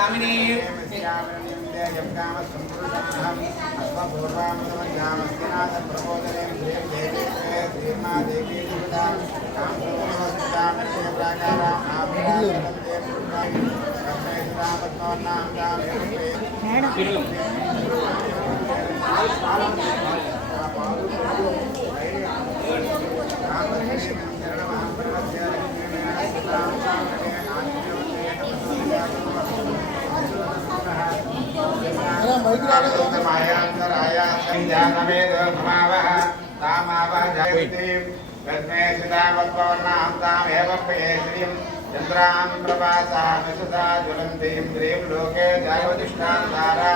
कामिनी चंद्रां प्रभासामिषुधा ज्वलन्तीं द्रीं लोके जागवतिष्ठां तारा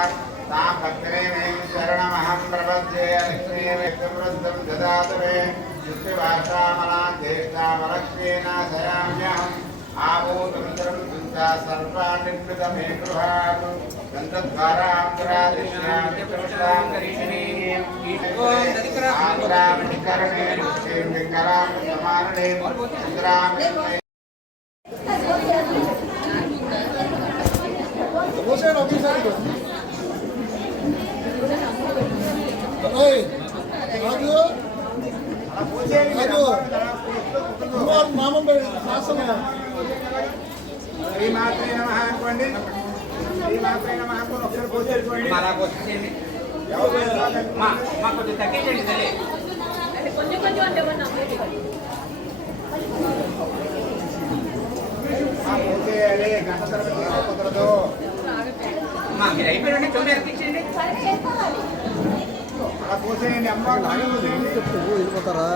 तां भक्तिमें शरणमहं प्रपद्ये लक्ष्मीमेकवृद्धं ददातु मे युक्तिवार्तामनाद्येष्टामलक्ष्मीना शयाम्यहम् आभूतमन्त्रं दुर्गा सर्वान्निर्मितमे गृहात् गन्धद्वारान्तरादृश्यां करीषिणीं आन्तरामिकरणे लक्ष्मीं समारणे चन्द्रां నామం శ్రీమాత్రే నమః అనుకోండి శ్రీమాత్రే నమః అనుకోండి ఒకసారి పోసేసుకోండి మాలా పోసేయండి మా కొంచెం తగ్గించండి తల్లి కొంచెం కొంచెం అంటే పోసేయాలి గంట తరబడి కుదరదు మీరు అయిపోయిండి చూడండి ఎక్కించండి అలా పోసేయండి అమ్మ వెళ్ళిపోతారా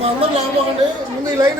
మా అందరూ లాగండి ముందు ఈ లైన్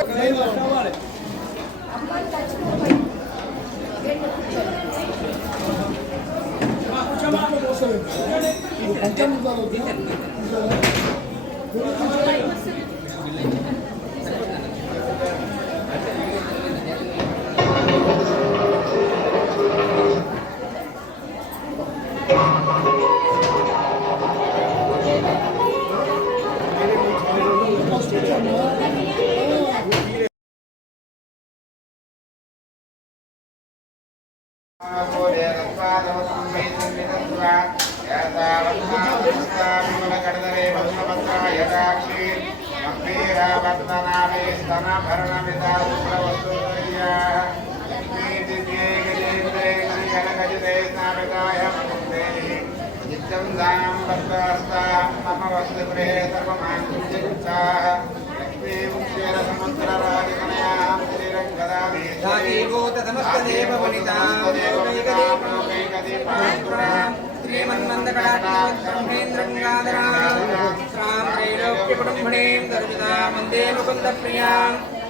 वंदे मुकुंद प्रिया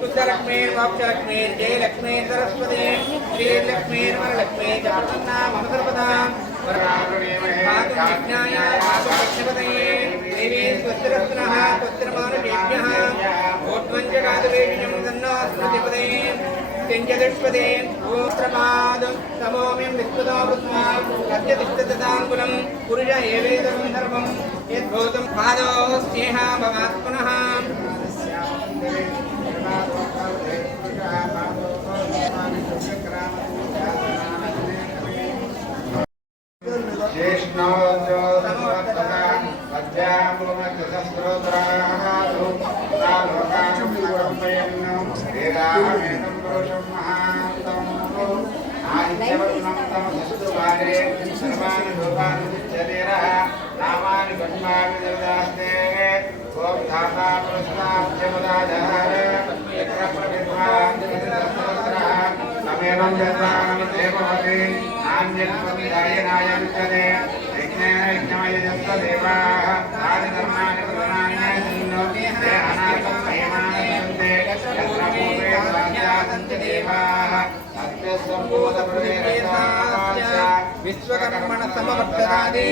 शुद्धलक्ष्मी मोक्षलक्ष्मी जयलक्ष्मी सरस्वती श्रीलक्ष्मी वरलक्ष्मी जगन्ना मम सर्वदा देवी स्वस्तिरत्नः स्वस्तिरमानुषेभ्यः भूत्वञ्जगादवेषं तन्नो स्मृतिपदे किञ्चिदुष्पदे ओस्त्रपाद तमोमिं विस्पदो भूत्वा सत्यतिष्ठताङ्कुलं पुरुष एवेदं धर्मं यद्भूतं पादो स्नेह भवात्मनः विश्वकर्मण समवर्तदादि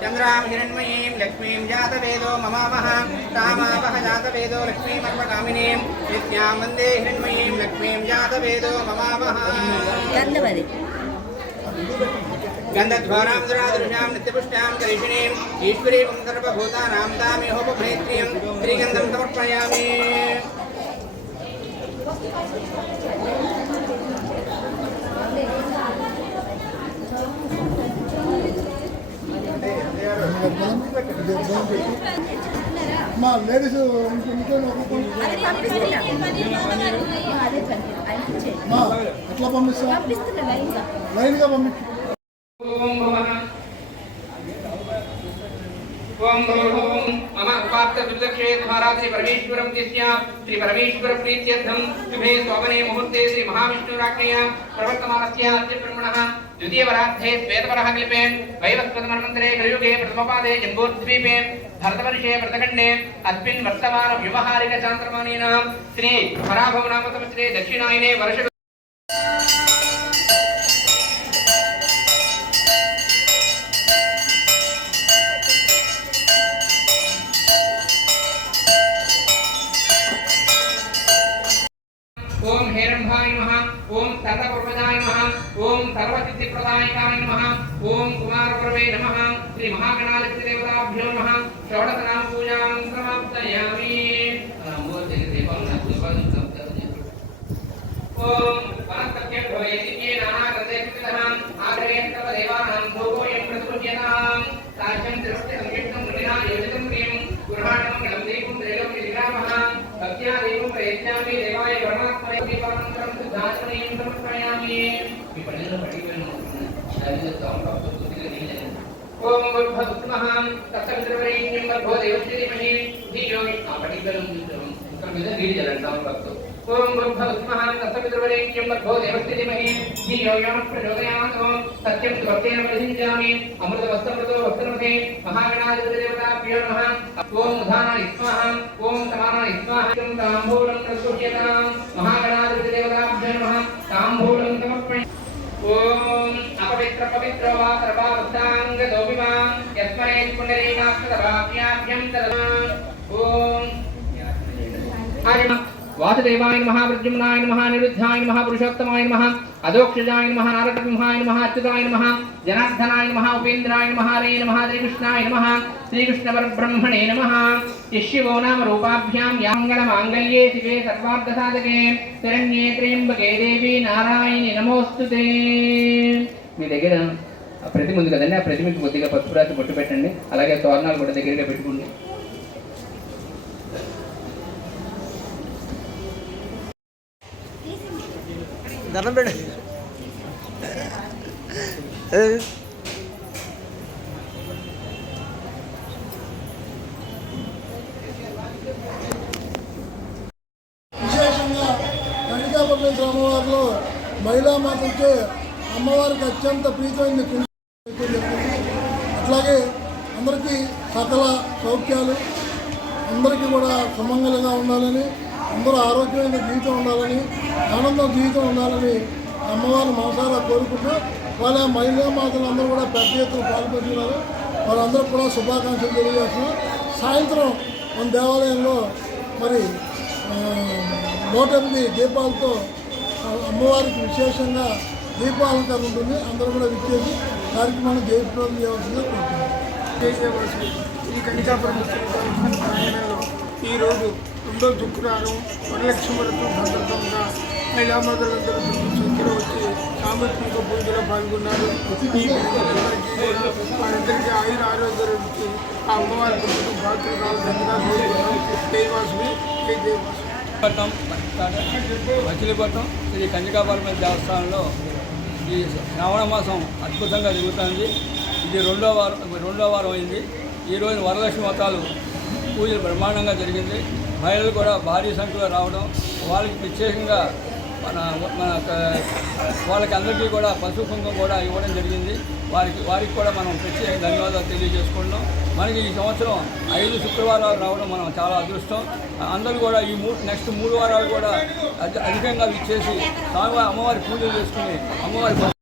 चंद्रां हिरण्मयीं लक्ष्मीं जातवेदो ममावह तामावह जातवेदो लक्ष्मीमर्वकामिनीं विद्यां वन्दे हिरण्मयीं लक्ष्मीं जातवेदो ममावह गन्धध्वारां दुरादृशां नित्यपुष्टां करिषिणीं ईश्वरीं सर्वभूतानां तामेहोपमैत्रीं श्रीगन्धं समर्पयामि। మా లేడీస్ మా ఎట్లా పంపిస్తా లైన్గా పంపించు. ओम ओम मम उपाक्त दुर्दक्षे महाराज श्री परमेश्वरं तिस्या श्री परमेश्वर प्रीत्यर्थं शुभे सोमने मुहूर्ते श्री महाविष्णुराज्ञया प्रवर्तमानस्य अद्य ब्रह्मणः द्वितीय वराध्ये श्वेतवरः कल्पे वैवस्वतमन्वन्तरे कलियुगे प्रथमपादे जम्बूद्वीपे भरतवर्षे व्रतखण्डे अस्मिन् वर्तमान व्यावहारिक चान्द्रमानेन श्री पराभव नाम संवत्सरे दक्षिणायने वर्ष ओम हेरंभाय नमः ओम सर्वपूर्वजाय नमः ओम सर्वसिद्धिप्रदायकाय नमः ओम कुमारपर्वे नमः श्री महागणाधिपति देवताभ्यो नमः षोडश नाम पूजां समाप्तयामि। ओम वनस्पत्यै भवेदिके नानागन्धेभ्यः आग्रहेत्तव देवानां भोगोऽयं प्रसृज्यतां साक्ष्यं तिरुष्टि संयुक्तं मुनिना योजितं प्रियं गृहाणमङ्गलं देवं त्रैलोक्य विग्रामः भक्त्या देवं प्रयच्छामि देवाय परमात्मने परमन्त्रं सिद्धात्मनीं समर्पयामि। ओम बुद्धुत्तमः तत्सवितुर्वरेण्यं भर्गो देवस्य धीमहि धियो ओम बुद्धुत्तमः तत्सवितुर्वरेण्यं भर्गो देवस्य धीमहि धियो यो नः प्रचोदयात्। सत्यं सुभक्तेन परिहिञ्जामि अमृतवस्त्रमृतो वक्त्रमते महागणाधिपतिदेवताभ्यो नमः। ओम उदानाय स्वाहा ओम समानाय स्वाहा ताम्बूलं प्रस्तुत्यतां महागणाधिपतिदेवताभ्यो नमः। ताम्बूलं समर्पयामि। ओम अपवित्र पवित्र वा सर्वावस्थांग दोविमां यस्मरे पुण्डरीकाक्षतभाभ्याभ्यं तदमां। ओम वासुदेवाय नमः प्रद्युम्नाय नमः निरुद्धाय नमः पुरुषोत्तमाय नमः अधोक्षजाय नमः नारदसिंहाय नमः अच्युताय नमः जनार्दनाय नमः उपेन्द्राय नमः हरे नमः श्रीकृष्णाय नमः श्रीकृष्णपरब्रह्मणे नमः। शिवो नाम रूपाभ्यां याङ्गलमाङ्गल्ये शिवे सर्वार्थसाधके शरण्ये त्र्यम्बके देवी नारायणि नमोस्तुते। మీ దగ్గర ప్రతిమ ఉంది కదండి, ఆ ప్రతిమకి కొద్దిగా పసుపు రాసి బొట్టు పెట్టండి. అలాగే తోరణాలు కూడా దగ్గరగా పెట్టుకోండి. దండం పెట్టి విశేషంగా కనికాపల్లి గ్రామవారిలో మహిళామాతలచే అమ్మవారికి అత్యంత ప్రీతమైన అట్లాగే అందరికీ సకల సౌఖ్యాలు, అందరికీ కూడా సుమంగళంగా ఉండాలని, అందరూ ఆరోగ్యమైన జీవితం ఉండాలని, ఆనందం జీవితం ఉండాలని అమ్మవారిని మనసారా కోరుకుంటూ వాళ్ళ మహిళా మాతలు అందరూ కూడా పెద్ద ఎత్తున పాల్పడుతున్నారు. వాళ్ళందరూ కూడా శుభాకాంక్షలు తెలియజేస్తున్నారు. సాయంత్రం మన దేవాలయంలో మరి 108 దీపాలతో అమ్మవారికి విశేషంగా దీపాలంకరణ ఉంటుంది. అందరూ కూడా విచ్చేసి కార్యక్రమాన్ని జయప్రదం చేయవలసిందిగా కోరుతున్నారు. శ్రీ కనికాపురం ఈరోజు 2వ శుక్రవారం వరలక్ష్మి వ్రతం సందర్భంగా మహిళామాతలందరూ సంఖ్యలో వచ్చి సామూహిక పూజలో పాల్గొన్నారు. ఈ వారందరికీ ఆయుర ఆరోగ్యాలు ఇచ్చి ఆ అమ్మవారి పుట్టుకు బాధ్యత కావాల్సిందిగా దేవాసుని మచిలీపట్నం శ్రీ కన్యకాపరమ దేవస్థానంలో ఈ శ్రావణ మాసం అద్భుతంగా జరుగుతుంది. ఇది రెండో వారం అయింది. ఈరోజు వరలక్ష్మి వ్రతాలు పూజలు బ్రహ్మాండంగా జరిగింది. మహిళలు కూడా భారీ సంఖ్యలో రావడం, వాళ్ళకి ప్రత్యేకంగా వాళ్ళకి అందరికీ కూడా పసుపు కుంకుమ కూడా ఇవ్వడం జరిగింది. వారికి కూడా మనం ప్రత్యేక ధన్యవాదాలు తెలియజేసుకుంటున్నాం. మనకి ఈ సంవత్సరం 5 శుక్రవారాలు రావడం మనం చాలా అదృష్టం. అందరూ కూడా ఈ నెక్స్ట్ 3 వారాలు కూడా అధికంగా ఇచ్చేసి స్వామివారి అమ్మవారి పూజలు చేసుకుని అమ్మవారి